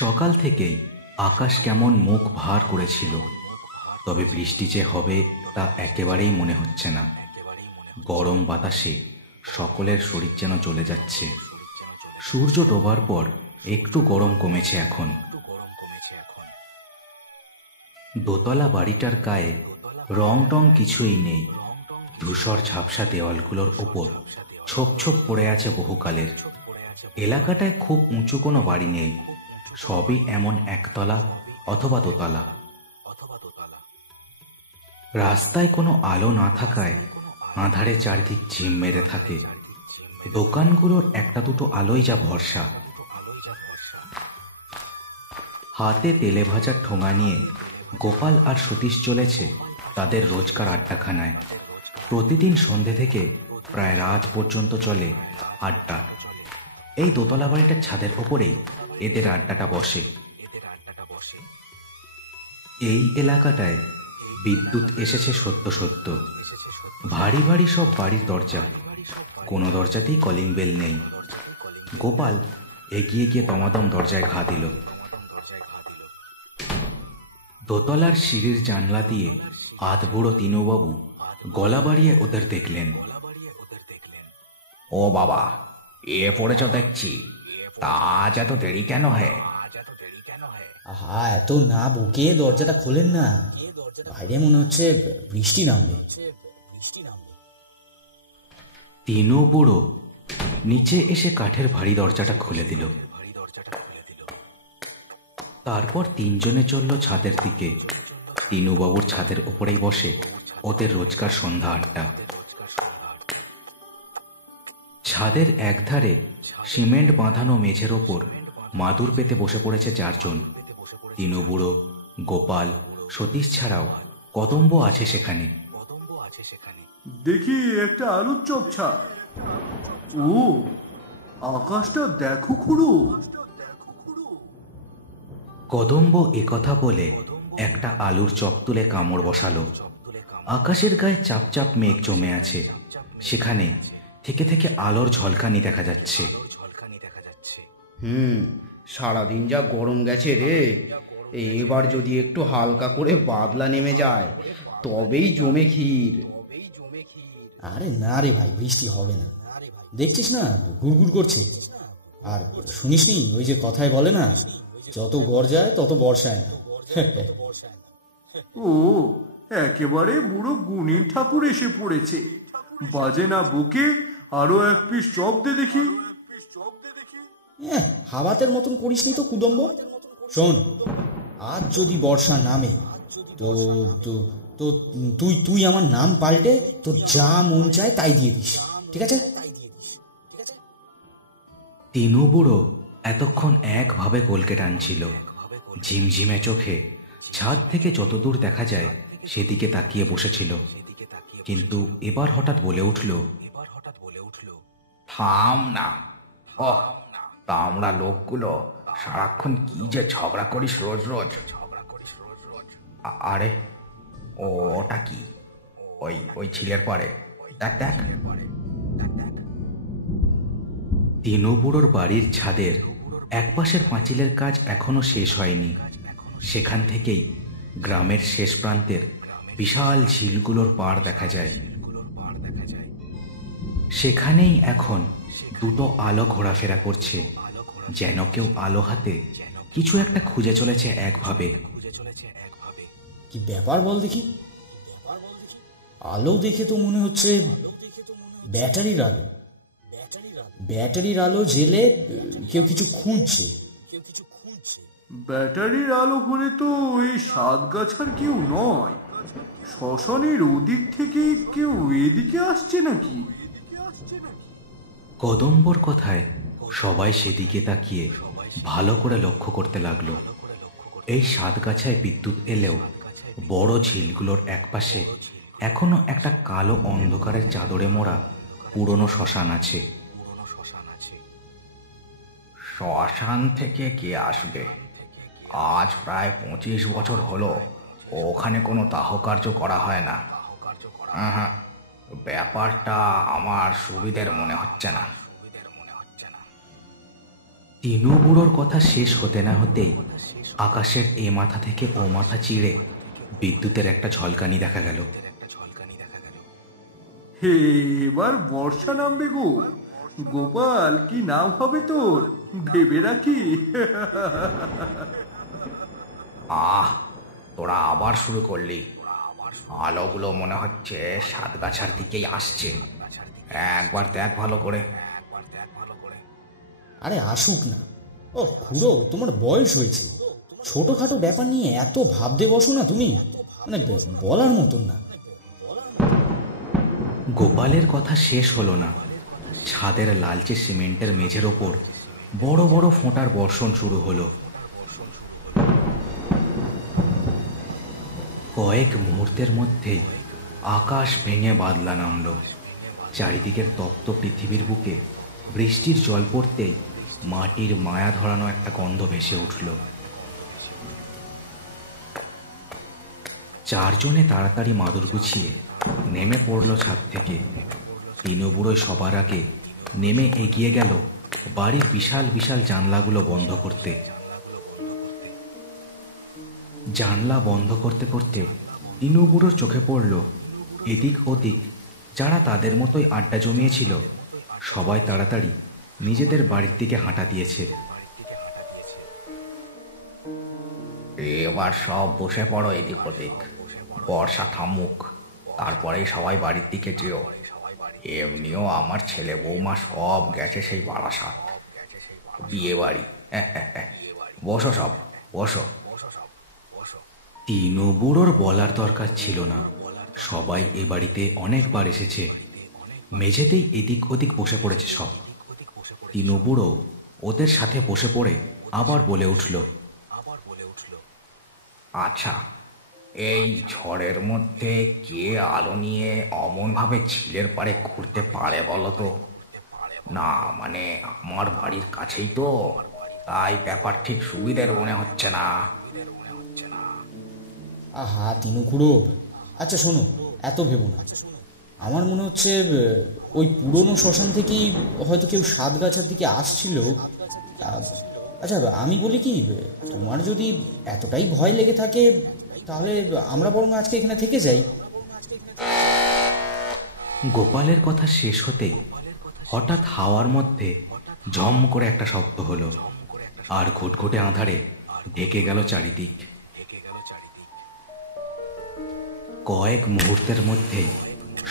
সকাল থেকেই আকাশ কেমন মুখ ভার করেছিল, তবে বৃষ্টি যে হবে তা একেবারেই মনে হচ্ছে না। গরম বাতাসে সকলের শরীর যেন জ্বলে যাচ্ছে। সূর্য ডোবার পর একটু গরম কমেছে এখন। দোতলা বাড়িটার গায়ে রং টং কিছুই নেই। ধূসর ঝাপসা দেওয়ালগুলোর ওপর ছোপ ছোপ পড়ে আছে বহুকালের। এলাকাটায় খুব উঁচু কোনো বাড়ি নেই, সবই এমন একতলা অথবা দোতলা। রাস্তায় কোনো আলো না থাকায় আঁধারে চারদিক ঝিম মেরে থাকে। দোকানগুলোর একটা দুটো আলোই যা ভরসা। হাতে তেলে ভাজার ঠোঙা নিয়ে গোপাল আর সতীশ চলেছে তাদের রোজকার আড্ডাখানায়। প্রতিদিন সন্ধে থেকে প্রায় রাত পর্যন্ত চলে আড্ডা। এই দোতলা বাড়িটার ছাদের ওপরেই এদের আড্ডাটা বসে। এই এলাকাটায় বিদ্যুৎ এসেছে সত্য সত্য। ভারী ভারী সব বাড়ির দরজা, কোনো দরজাতেই কলিং বেল নেই। গোপাল এগিয়ে গিয়ে দমাদম দরজায় ঘা দিল। দোতলার সিঁড়ির জানলা দিয়ে আধবুড়ো তিনুবাবু গলা বাড়িয়ে ওদের দেখলেন। ও বাবা, এ পড়েছ দেখছি, তা আজ এত দেরি কেন হে? আহা, এত না বকে দরজাটা খোলেন না, বাইরে মনে হচ্ছে বৃষ্টি নামবে। তিনু বুড়ো নিচে এসে কাঠের ভারী দরজাটা খুলে দিল। তারপর তিনজনে চলল ছাদের দিকে। তিনুবাবুর ছাদের ওপরেই বসে ওদের রোজকার সন্ধ্যা আড্ডা। ছাদের একধারে সিমেন্ট বাঁধানো মেঝের ওপর মাদুর পেতে বসে পড়েছে চারজন। তিনু বুড়ো, গোপাল, সতীশ ছাড়াও কদম্ব আছে সেখানে। দেখি একটা আলুর চপ ছাড়। ও, আকাশটা দেখো খুড়ো। কদম্ব একথা বলে একটা আলুর চপ তুলে কামড় বসালো। আকাশের গায়ে চাপ চাপ মেঘ জমে আছে, সেখানে থেকে থেকে আলোর ঝলকানি দেখা যাচ্ছে। সারাদিন যা গরম গেছে রে, এবার যদি একটু হালকা করে বাদলা নেমে যায় তবেই জমে ক্ষীর। আরে না রে ভাই, বৃষ্টি হবে না, দেখছিস না গুড়গুড় করছে। আর শুনিসনি ওই যে কথায় বলে না, যত গর্জায় তত বর্ষায় না। ও, একেবারে বুড়ো গুণীন ঠাকুর এসে পড়েছে। বাজে না বুকে আরো এক পিস চপ দে দেখি। হাওয়াতের মতন করিসনি তো কুদম্ব। শোন, আজ যদি বর্ষা নামে তো তো তুই তুই আমার নাম পাল্টে তোর যা মন চায় তাই দিয়ে দিস, ঠিক আছে? তিনু বুড়ো এতক্ষণ একভাবে কলকে টানছিল। ঝিমঝিমে চোখে ছাদ থেকে যতদূর দেখা যায় সেদিকে তাকিয়ে বসেছিল। কিন্তু এবার হঠাৎ বলে উঠল, থাম না। ওহ, তা আমরা লোকগুলো সারাক্ষণ কি যে ঝগড়া করিস রোজ রোজ। আরে ওটা কি? ওই ওই ছিলের পরে দেখ দেখ। তিনু বুড়োর বাড়ির ছাদের একপাশের পাঁচিলের কাজ এখনো শেষ হয়নি। সেখান থেকেই গ্রামের শেষ প্রান্তের বিশাল ঝিলগুলোর পাড় দেখা যায়। সেখানেই এখন দুটো আলো ঘোরাফেরা করছে, যেন কেউ আলো হাতে কিছু একটা খুঁজে চলেছে একভাবে। কি ব্যাপার বল দেখি? আলো দেখে তো মনে হচ্ছে ব্যাটারির আলো। ব্যাটারির আলো জেলে কেউ কিছু খুঁজছে। ব্যাটারির আলো হলে তো এই সাতগাছার কেউ নয়, শ্মশানের ওদিক থেকে কেউ এদিকে আসছে নাকি? কদম্বর কথায় সবাই সেদিকে তাকিয়ে ভালো করে লক্ষ্য করতে লাগলো। এই সাতগাছায় বিদ্যুৎ এলেও বড় ঝিলগুলোর একপাশে এখনো একটা কালো অন্ধকারের চাদরে মোড়া পুরনো শ্মশান আছে। শ্মশান থেকে কে আসবে? আজ প্রায় 25 বছর হলো ওখানে কোনো দাহ কার্য করা হয় না। ব্যাপারটা আমার সুবিধের মনে হচ্ছে না। তিনু বুড়োর কথা শেষ হতে না হতেই আকাশের এ মাথা থেকে ও মাথা চিড়ে বিদ্যুতের একটা ঝলকানি দেখা গেল। হে, এবার বর্ষা নামবে গো। গোপাল, কি নাম হবে তোর ভেবে রাখি। আহ, তোরা আবার শুরু করলি। আলোগুলো মনে হচ্ছে সাতগাছার দিকেই আসছে। একবার দেখ ভালো করে। আরে আসুক না। ও খুড়ো, তোমার বয়স হয়েছে, ছোটখাটো ব্যাপার নিয়ে এত ভাবতে বসো না তুমি, মানে বলার মতন না। গোপালের কথা শেষ হলো না। ছাদের লালচে সিমেন্টের মেঝের ওপর বড় বড় ফোঁটার বর্ষণ শুরু হলো। কয়েক মুহূর্তের মধ্যে আকাশ ভেঙে বাদলা নামল। চারিদিকের তপ্ত পৃথিবীর বুকে বৃষ্টির জল পড়তেই মাটির মায়া ধরানো একটা গন্ধ ভেসে উঠল। চারজনে তাড়াতাড়ি মাদুর গুছিয়ে নেমে পড়ল ছাদ থেকে। তিনু বুড়োই সবার আগে নেমে এগিয়ে গেল বাড়ির বিশাল বিশাল জানলাগুলো বন্ধ করতে। জানলা বন্ধ করতে করতে তিনু বুড়োর চোখে পড়ল এদিক ওদিক যারা তাদের মতোই আড্ডা জমিয়েছিল, সবাই তাড়াতাড়ি নিজেদের বাড়ির দিকে হাঁটা দিয়েছে। এবার সব বসে পড়ো এদিক ওদিক। বর্ষা থামুক, তারপরেই সবাই বাড়ির দিকে যেও। এমনিও আমার ছেলে বৌমা সব গেছে সেই বারাসাত বিয়ে বাড়ি। বসো সব, বসো। তিনু বুড়োর বলার দরকার ছিল না, সবাই এ বাড়িতে অনেকবার এসেছে। মেঝেতেই এদিক ওদিক বসে পড়েছে সব। তিনু বুড়ো ওদের সাথে বসে পড়ে আবার বলে উঠল, আচ্ছা, এই ঝড়ের মধ্যে কে আলো নিয়ে অমন ভাবে ঝিলের পাড়ে ঘুরতে পারে বলো তো? না মানে আমার বাড়ির কাছেই তো, তাই ব্যাপার ঠিক সুবিধের মনে হচ্ছে না। আহা তিনু খুড়ো, আচ্ছা শোনো, এত ভেবো না। আমার মনে হচ্ছে ওই পুরনো শ্মশান থেকেই হয়তো কেউ সাতগাছার দিকে আসছিল। আচ্ছা আমি বলি কি, তোমার যদি এতটাই ভয় লেগে থাকে তাহলে আমরা বরং আজকে এখানে থেকে যাই। গোপালের কথা শেষ হতেই হঠাৎ হাওয়ার মধ্যে ঝম করে একটা শব্দ হলো, আর ঘুটঘুটে আঁধারে ঢেকে গেল চারিদিক। কয়েক মুহূর্তের মধ্যে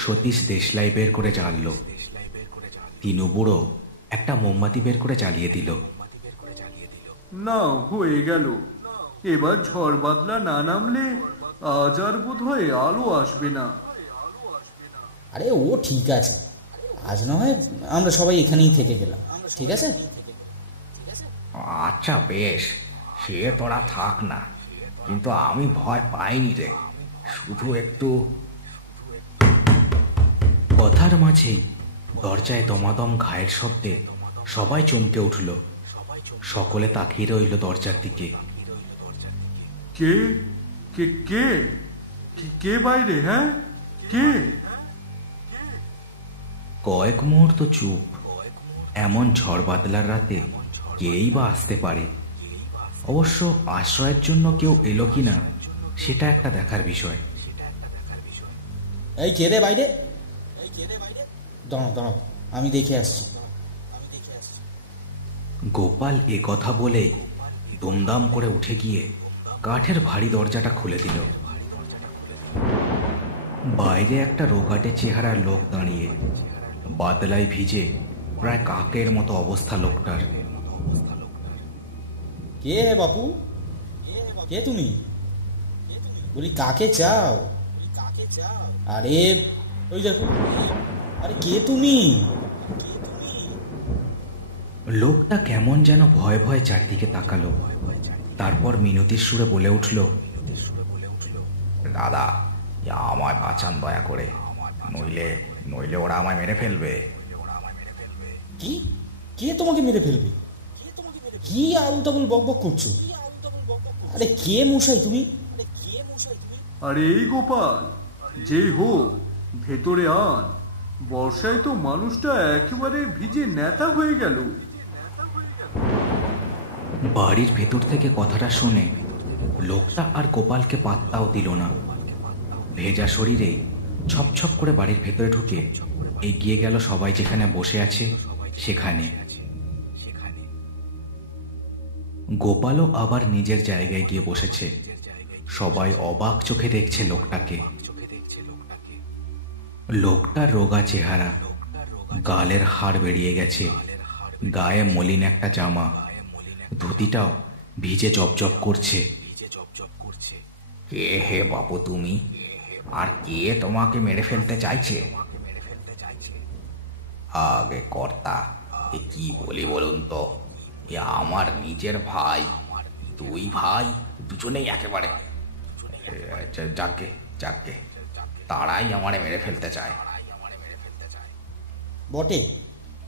সতীশ দেশলাই বের করে জ্বালল। তিনু বুড়ো একটা মোমবাতি বের করে জ্বালিয়ে দিল। না, হয়ে গেল। এবার ঝড় বাদলা না নামলে আজ আর বোধ হয় আলো আসবে না। আরে ও ঠিক আছে, আজ না হয় আমরা সবাই এখানেই থেকে গেলাম, ঠিক আছে? আচ্ছা বেশ, সে তোরা থাক না, কিন্তু আমি ভয় পাইনি রে, শুধু একটু। কথার মাঝেই দরজায় দমাদম ঘায়ের শব্দে সবাই চমকে উঠল। সকলে তাকিয়ে রইল দরজার দিকে। কে কে কে কে বাইরে? হ্যাঁ, কে? কয়েক মুহূর্ত চুপ। এমন ঝড় বাদলার রাতে কেই বা আসতে পারে? অবশ্য আশ্রয়ের জন্য কেউ এলো কিনা সেটা একটা দেখার বিষয়। এই কে রে বাইরে? দাঁড়াও দাঁড়াও, আমি দেখে আসছি। গোপাল এ কথা বলে দুমদাম করে উঠে গিয়ে কাঠের ভারী দরজাটা খুলে দিল। বাইরে একটা রোগাটে চেহারার লোক দাঁড়িয়ে, বাদলায় ভিজে প্রায় কাকের মতো অবস্থা লোকটার। কে হে বাপু? কে তুমি? বলি কাকে চাও? আরে ওই দেখো, আরে কে তুমি? লোকটা কেমন যেন ভয়ে ভয়ে চারিদিকে তাকালো, তারপর মিনতির সুরে বলে উঠল, দাদা, আমায় বাঁচান দয়া করে, নইলে নইলে ওরা আমায় মেরে ফেলবে। কি? কে তোমাকে মেরে ফেলবে? কি আউল তাবুল বকবক করছো? আরে কে মশাই তুমি? আরে এই গোপাল, যেই হোক ভেতরে আন। বর্ষায় তো মানুষটা একেবারে ভিজে নেতা হয়ে গেল। বাড়ির ভেতর থেকে কথাটা শুনে লোকটা আর গোপালকে পাত্তাও দিল না। ভেজা শরীরে ছপছপ করে বাড়ির ভেতরে ঢুকে এগিয়ে গেল সবাই যেখানে বসে আছে সেখানে। গোপালও আবার নিজের জায়গায় গিয়ে বসেছে। সবাই অবাক চোখে দেখছে লোকটাকে। লোকটার রোগা চেহারা, গালের হাড় বেরিয়ে গেছে, গায়ে মলিন একটা জামা, ধুতিটাও ভিজে জবজব করছে। কে হে বাপু তুমি? আর কে তোমাকে মেরে ফেলতে চাইছে? আগে কর্তা, এ কি বলি বলুন তো? এ আমার নিজের ভাই, দুই ভাই দুজনেই একেবারে যাকে যাকে তারাই আমারে মেরে ফেলতে চায়। বটে,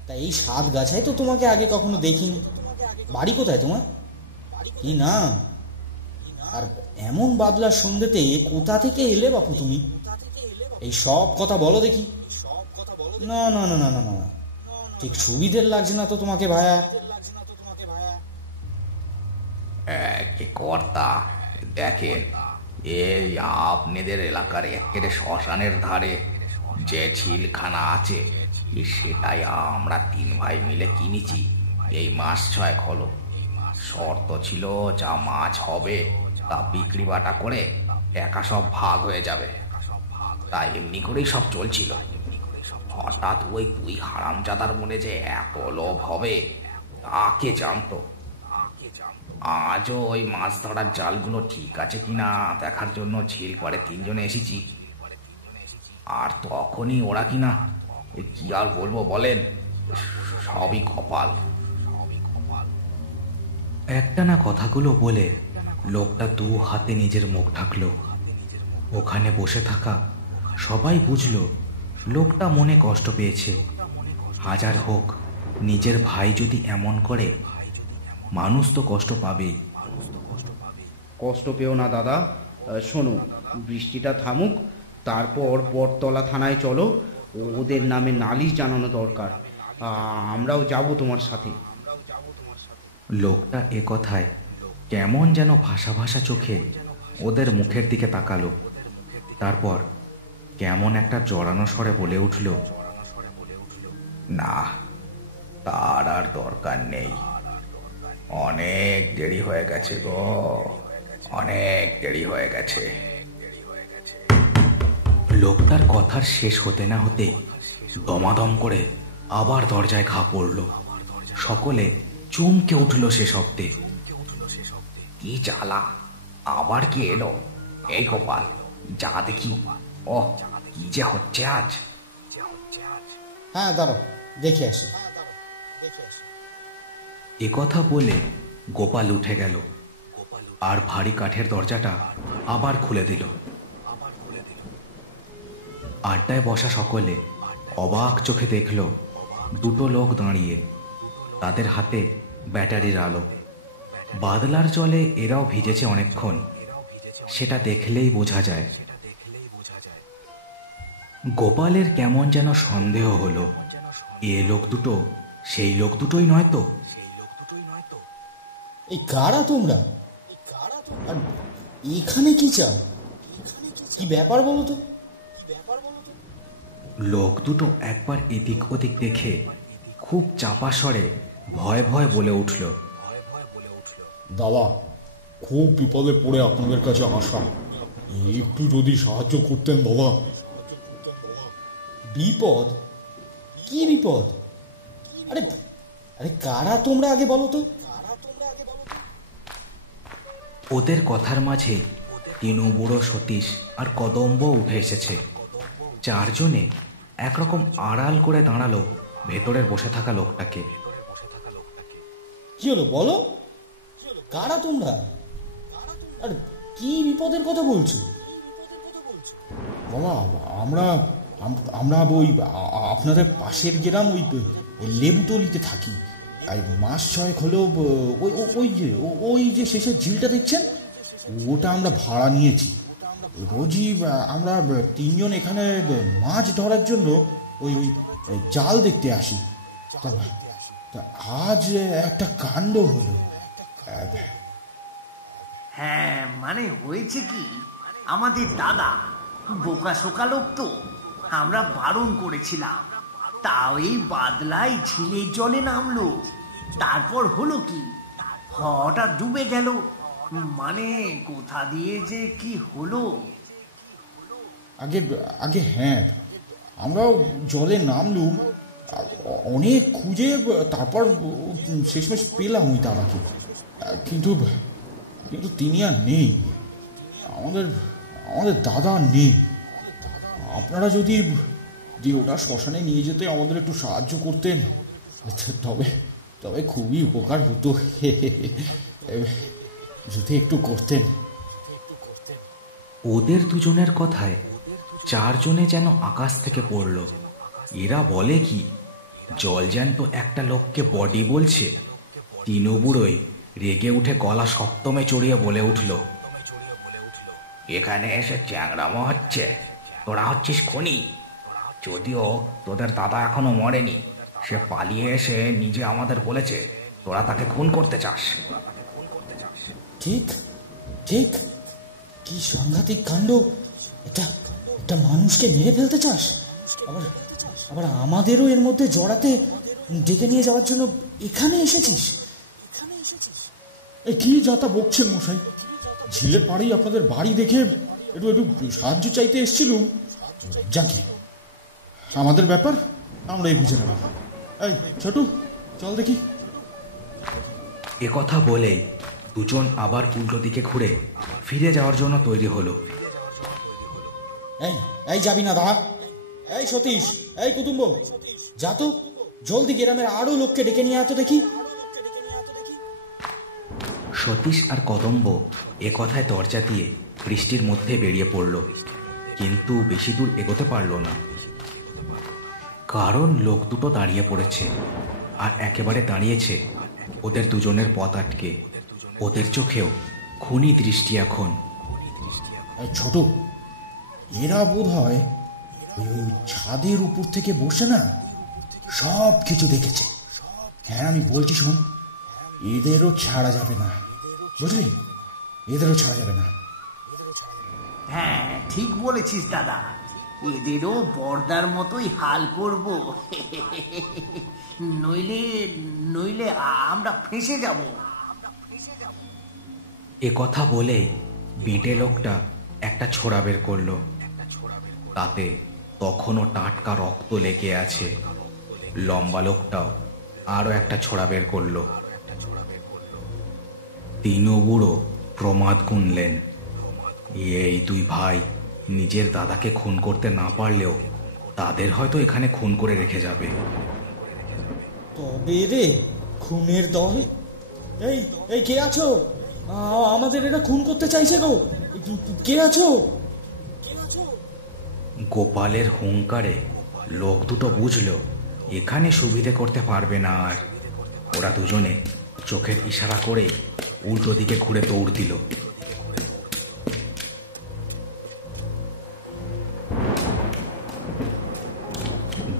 তা এই সাত গাছায় তো তোমাকে আগে কখনো দেখিনি। বাড়ি কোথায় তোমার? কি নাম? আর এমন বাদলার সন্ধ্যেতে কোথা থেকে এলে বাপু তুমি? এই সব কথা বলো দেখি। না না না না না না, ঠিক সুবিধের লাগছে না তো তোমাকে ভায়া। কে কর্তা, দেখেন এই আপনাদের এলাকার একেবারে শ্মশানের ধারে যে ঝিলখানা আছে সেটাই আমরা তিন ভাই মিলে কিনেছি এই মাস 6 হলো। শর্ত ছিল যা মাছ হবে তা বিক্রি বাটা করে একা সব ভাগ হয়ে যাবে। তাই এমনি করেই সব চলছিল। হঠাৎ ওই দুই হারামজাদার মনে যে এত লোভ হবে তাকে জানতো। আজও ওই মাছ ধরার জালগুলো ঠিক আছে কিনা দেখার জন্য ঝিল পাড়ে 3 জনে এসেছি। আর তখনই ওরা কিনা, কি আর বলবো বলেন, সবই কপাল। একটানা কথাগুলো বলে লোকটা 2 হাতে নিজের মুখ ঢাকলো। ওখানে বসে থাকা সবাই বুঝলো লোকটা মনে কষ্ট পেয়েছে। হাজার হোক, নিজের ভাই যদি এমন করে মানুষ তো কষ্ট পাবেই। কষ্ট পেও না দাদা, শোনো, বৃষ্টিটা থামুক, তারপর বটতলা থানায় চলো, ওদের নামে নালিশ জানানো দরকার। আমরাও যাব তোমার সাথে। লোকটা এ কথায় কেমন যেন ভাষা ভাষা চোখে ওদের মুখের দিকে তাকালো। তারপর কেমন একটা জড়ানো স্বরে বলে উঠল, না, তার আর দরকার নেই। অনেক দেরি হয়ে গেছে গো, অনেক দেরি হয়ে গেছে। লোকটার কথার শেষ হতে না হতে দমাদম করে আবার দরজায় ঘা পড়ল। সকলে চমকে উঠল সে শব্দে। কি জ্বালা, আবার কি এলো? এই গোপাল, যা দেখি। ও কি যে হচ্ছে আজ। হ্যাঁ দাঁড়ো, দেখে আসি। এ কথা বলে গোপাল উঠে গেল আর ভারী কাঠের দরজাটা আবার খুলে দিল। আড্ডায় বসা সকলে অবাক চোখে দেখল 2 লোক দাঁড়িয়ে, তাদের হাতে ব্যাটারির আলো। বাদলার জলে এরাও ভিজেছে অনেকক্ষণ, সেটা দেখলেই বোঝা যায়। গোপালের কেমন যেন সন্দেহ হলো, এ লোক দুটো সেই লোক দুটোই নয় তো। এই কারা তোমরা? আর এখানে কি চাও? কি ব্যাপার বলো তো? লোক দুটো একবার এদিক ওদিক দেখে খুব চাপা স্বরে ভয় ভয় বলে উঠল, দাদা, খুব বিপদে পড়ে আপনাদের কাছে আসা, একটু যদি সাহায্য করতেন দাদা। বিপদ? কি বিপদ? আরে আরে কারা তোমরা আগে বলো তো? ওদের কথার মাঝে তিনু বুড়ো, সতীশ আর কদম্ব উঠে এসেছে। 4 জনে একরকম আড়াল করে দাঁড়ালো ভেতরের বসে থাকা লোকটাকে। কি হলো বলো, কারা তোমরা? আর কি বিপদের কথা বলছো? বাবা, আমরা আমরা ওই আপনাদের পাশের গ্রাম ওই লেবুতলিতে থাকি। আর মাস 6 হলো ওই যে শেষের ঝিলটা দেখছেন, ওটা আমরা ভাড়া নিয়েছি। রোজই আমরা 3 জন এখানে মাছ ধরার জন্য ওই জাল দেখতে আসি। তা আজ একটা কাণ্ড হলো। হ্যাঁ মানে হয়েছে কি, আমাদের দাদা বোকা শোকা লোক তো, আমরা বারণ করেছিলাম, তাও এই বাদলায় ঝিলের জলে নামলো। তারপর হলো কি, হঠাৎ ডুবে গেল। মানে কোথা দিয়ে যে কি হলো। আগে আগে হ্যাঁ, আমরাও জলে নামলুম, অনেক খুঁজে তারপর শেষমেশ পেলাম ওই দাদাকে, কিন্তু কিন্তু তিনি আর নেই, আমাদের আমাদের দাদা আর নেই। আপনারা যদি ওটা শ্মশানে নিয়ে যেতে আমাদের একটু সাহায্য করতেন তবে তবে খুবই উপকার হতো, যদি একটু করতেন। ওদের দুজনের কথায় চারজনে যেন আকাশ থেকে পড়ল। এরা বলে কি, জল জ্যান্ত একটা লোককে বডি বলছে। তিনু বুড়োই রেগে উঠে গলা সপ্তমে চড়িয়ে বলে উঠল, এখানে এসে চ্যাংড়ামো হচ্ছে, তোরা হচ্ছিস খনি। যদিও তোদের দাদা এখনো মরেনি, সে পালিয়ে এসে নিজে আমাদের বলেছে তোরা তাকে খুন করতে চাস। ঠিক ঠিক, কি সাংঘাতিক কাণ্ড! এটা একটা মানুষকে মেরে ফেলতে চাস, আবার আবার আমাদেরও এর মধ্যে জড়াতে ডেকে নিয়ে যাওয়ার জন্য এখানে এসেছিস? এই কি যাতা বকছেন মশাই? ঝিলের পাড়েই আপনাদের বাড়ি দেখে একটু একটু সাহায্য চাইতে এসেছিলুম। যাকে আমাদের ব্যাপার আমরাই বুঝে নেব। এই ছোটু, চল দেখি। এ কথা বলেই দুজন আবার উল্টো দিকে ঘুরে ফিরে যাওয়ার জন্য তৈরি হলো। এই এই যাবি না দাঁড়া। এই সতীশ, এই কুটুম্ব, যা তো জলদি গ্রামের আরো লোককে ডেকে নিয়ে আতো দেখি। সতীশ আর কদম্ব এ কথায় দরজা দিয়ে বৃষ্টির মধ্যে বেরিয়ে পড়ল, কিন্তু বেশি দূর এগোতে পারল না, কারণ লোক দুটো দাঁড়িয়ে পড়েছে। আর একেবারে দাঁড়িয়েছে ওদের দুজনের পথ আটকে। ওদের চোখেও খুনি দৃষ্টি এখন। ছোট, এরা বোধ হয় ওই ছাদের উপর থেকে বসে না সব কিছু দেখেছে। হ্যাঁ আমি বলছি শোন, এদেরও ছাড়া যাবে না, বুঝলি? এদেরও ছাড়া যাবে না। হ্যাঁ ঠিক বলেছিস দাদা, এদেরও বর্দার মতোই হাল করব। নইলে নইলে আমরা ফেঁসে যাব। এ কথা বলে বেঁটে লোকটা একটা ছোরা বের করলো, তাতে তখনও টাটকা রক্ত লেগে আছে। লম্বা লোকটাও আরো একটা ছোরা বের করলো। তিনু বুড়ো প্রমাদ গুনলেন, এই দুই ভাই নিজের দাদাকে খুন করতে না পারলেও তাদের হয়তো এখানে খুন করে রেখে যাবে। তবে রে খুনের দল! এই এই কে আছো? আমাদের এটা খুন করতে চাইছে গো, কে আছো? গোপালের হুঙ্কারে লোক দুটো বুঝল এখানে সুবিধে করতে পারবে না আর। ওরা দুজনে চোখের ইশারা করে উল্টো দিকে ঘুরে দৌড় দিল।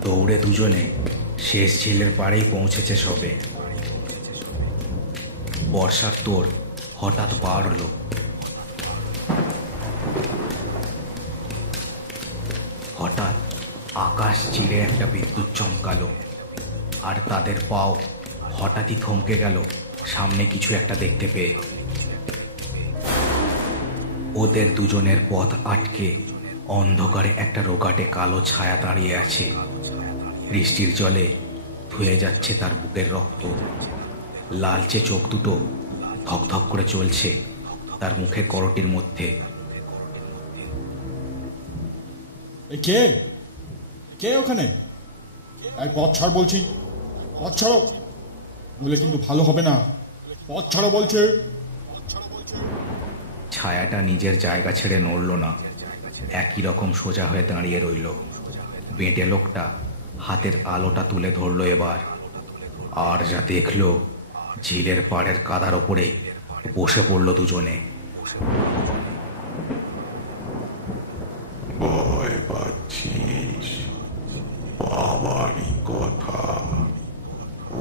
দৌড়ে দুজনে শেষ ঝিলের পাড়েই পৌঁছেছে সবে। বর্ষার তোর হঠাৎ বাড়ল। হঠাৎ আকাশ চিরে একটা বিদ্যুৎ চমকালো, আর তাদের পাও হঠাৎই থমকে গেল সামনে কিছু একটা দেখতে পেয়ে। ওদের দুজনের পথ আটকে অন্ধকারে একটা রোগাটে কালো ছায়া দাঁড়িয়ে আছে। বৃষ্টির জলে ধুয়ে যাচ্ছে তার বুকের রক্ত। লালচে চোখ দুটো ধকধক করে চলছে তার মুখের করটির মধ্যে। কে কে ওখানে? এই পথ ছাড় বলছি, পথ ছাড়ো, বলে কিন্তু ভালো হবে না। পথ ছাড়ো বলছে। ছায়াটা নিজের জায়গা ছেড়ে নড়ল না, একই রকম সোজা হয়ে দাঁড়িয়ে রইল। বেঁটে লোকটা হাতের আলোটা তুলে ধরল এবার, আর যা দেখলো, ঝিলের পাড়ের কাদার ওপরে বসে পড়ল দুজনে। ভয় পাচ্ছিস? বাবারই কথা,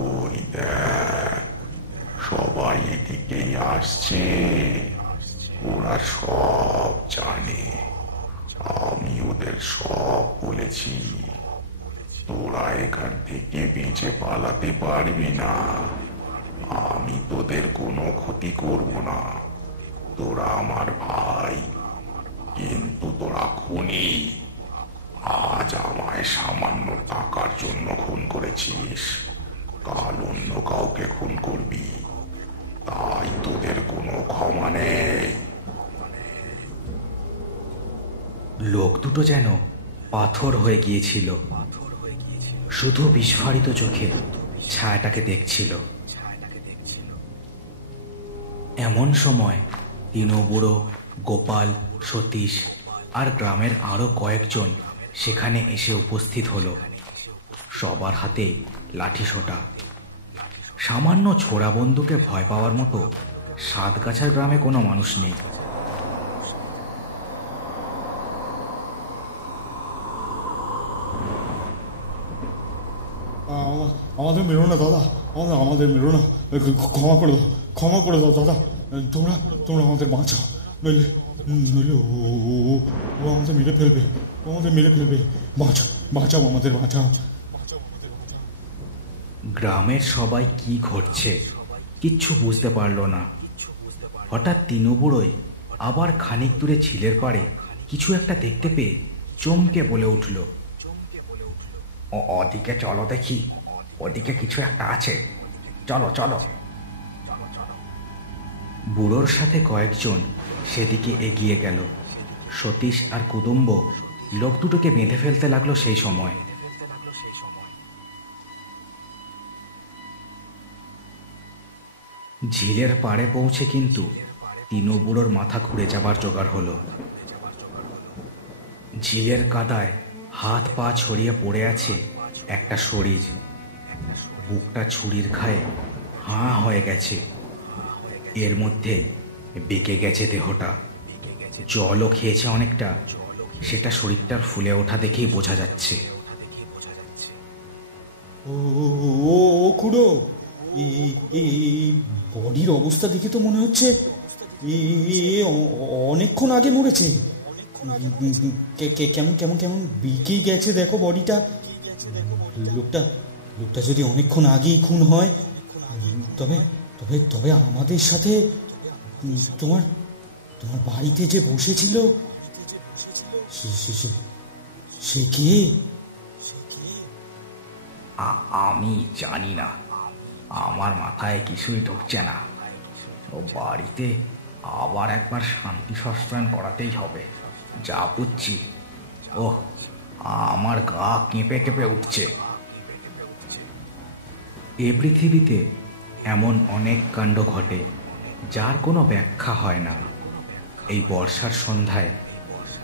ওই দেখ সবাই থেকেই আসছে, ওরা সব জানে। আমি ওদের সব বলেছি, তোরা এখান থেকে বেঁচে পালাতে পারবি না। আমি তোদের কোনো ক্ষতি করব না। তোরা আমার ভাই, কিন্তু তোরা খুনি। আজ আমায় সামান্য টাকার জন্য খুন করেছিস, কাল অন্য কাউকে খুন করবি, তাই তোদের কোনো ক্ষমা নেই। লোক দুটো যেন পাথর হয়ে গিয়েছিল, শুধু বিস্ফারিত চোখে ছায়াটাকে দেখছিল। এমন সময় তিনো বুড়ো, গোপাল, সতীশ আর গ্রামের আরো কয়েকজন সেখানে এসে উপস্থিত হলো। সবার হাতেই লাঠিসোঁটা। সামান্য ছোড়া বন্দুকে ভয় পাওয়ার মতো সাতগাছার গ্রামে কোনো মানুষ নেই। আমাদের মেরো না দাদা, আমাদের মেরো না, ক্ষমা করে দাও, ক্ষমা করে দাও দাদা। তোমরা তোমরা আমাদের বাঁচাও, নইলে নইলে ও আমাদের মেরে ফেলবে, ও আমাদের মেরে ফেলবে। বাঁচাও, বাঁচাও, আমাদের বাঁচাও। গ্রামের সবাই কি ঘটছে কিচ্ছু বুঝতে পারলো না। হঠাৎ তিনো বুড়োই আবার খানিক দূরে ঝিলের পাড়ে কিছু একটা দেখতে পেয়ে চমকে বলে উঠল, ওদিকে চলো দেখি, ওদিকে কিছু একটা আছে, চলো চলো। বুড়োর সাথে কয়েকজন সেদিকে এগিয়ে গেল। সতীশ আর কুদুম্ব লোক দুটোকে বেঁধে ফেলতে লাগলো। সেই সময় ঝিলের পাড়ে পৌঁছে কিন্তু তিনো বুড়োর মাথা ঘুরে যাবার জোগাড় হলো। ঝিলের কাদায় হাত পা ছড়িয়ে পড়ে আছে একটা শরীর। বুকটা ছুরির খায়ে হাঁ হয়ে গেছে, এর মধ্যে বেঁকে গেছে দেহটা। জলও খেয়েছে অনেকটা, সেটা শরীরটার ফুলে ওঠা দেখেই বোঝা যাচ্ছে। ও খুড়ো, এই বডির অবস্থা দেখে তো মনে হচ্ছে অনেকক্ষণ আগে মরেছে। কেমন কেমন কেমন বেঁকে গেছে দেখো বডিটা। লোকটা যদি অনেকক্ষণ আগেই খুন হয়, তবে তবে তবে আমাদের সাথে তোমার তোমার বাড়িতে যে বসেছিল সে কে? আমি জানি না, আমার মাথায় কিছুই ঢুকছে না। ও বাড়িতে আবার একবার শান্তি সস্তায়ন করাতেই হবে, যা বুঝছি। ও আমার গা কেঁপে কেঁপে উঠছে। এ পৃথিবীতে এমন অনেক কাণ্ড ঘটে যার কোনো ব্যাখ্যা হয় না। এই বর্ষার সন্ধ্যায়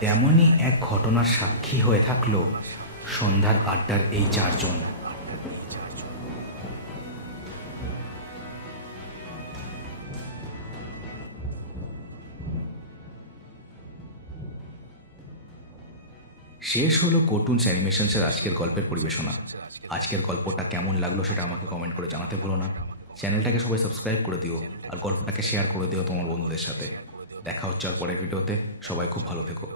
তেমনই এক ঘটনার সাক্ষী হয়ে থাকলো সন্ধ্যার আড্ডার এই চারজন। শেষ হলো কার্টুনস অ্যানিমেশনসের আজকের গল্পের পরিবেশনা। আজকের গল্পটা কেমন লাগলো সেটা আমাকে কমেন্ট করে জানাতে ভুলো না। চ্যানেলটাকে সবাই সাবস্ক্রাইব করে দিও আর গল্পটাকে শেয়ার করে দিও তোমার বন্ধুদের সাথে। দেখা হচ্ছে আর পরের ভিডিওতে। সবাই খুব ভালো থেকো।